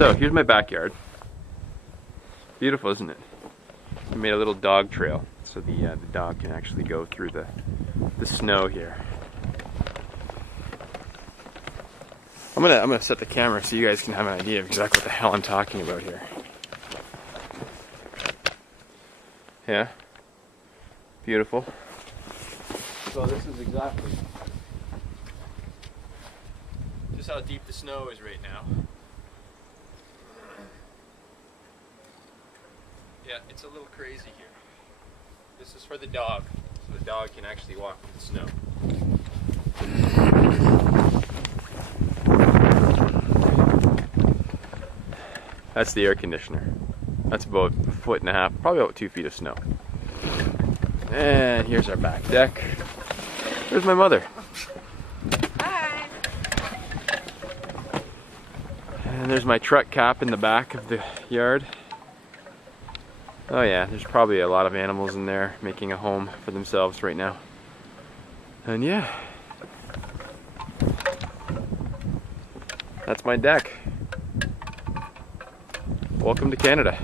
So here's my backyard. Beautiful, isn't it? We made a little dog trail so the dog can actually go through the snow here. I'm gonna set the camera so you guys can have an idea of exactly what the hell I'm talking about here. Yeah, beautiful. So this is exactly just how deep the snow is right now. Yeah, it's a little crazy here. This is for the dog, so the dog can actually walk through the snow. That's the air conditioner. That's about 1.5 feet, probably about 2 feet of snow. And here's our back deck. There's my mother. Hi. And there's my truck cap in the back of the yard. Oh yeah, there's probably a lot of animals in there making a home for themselves right now. And yeah, that's my deck. Welcome to Canada.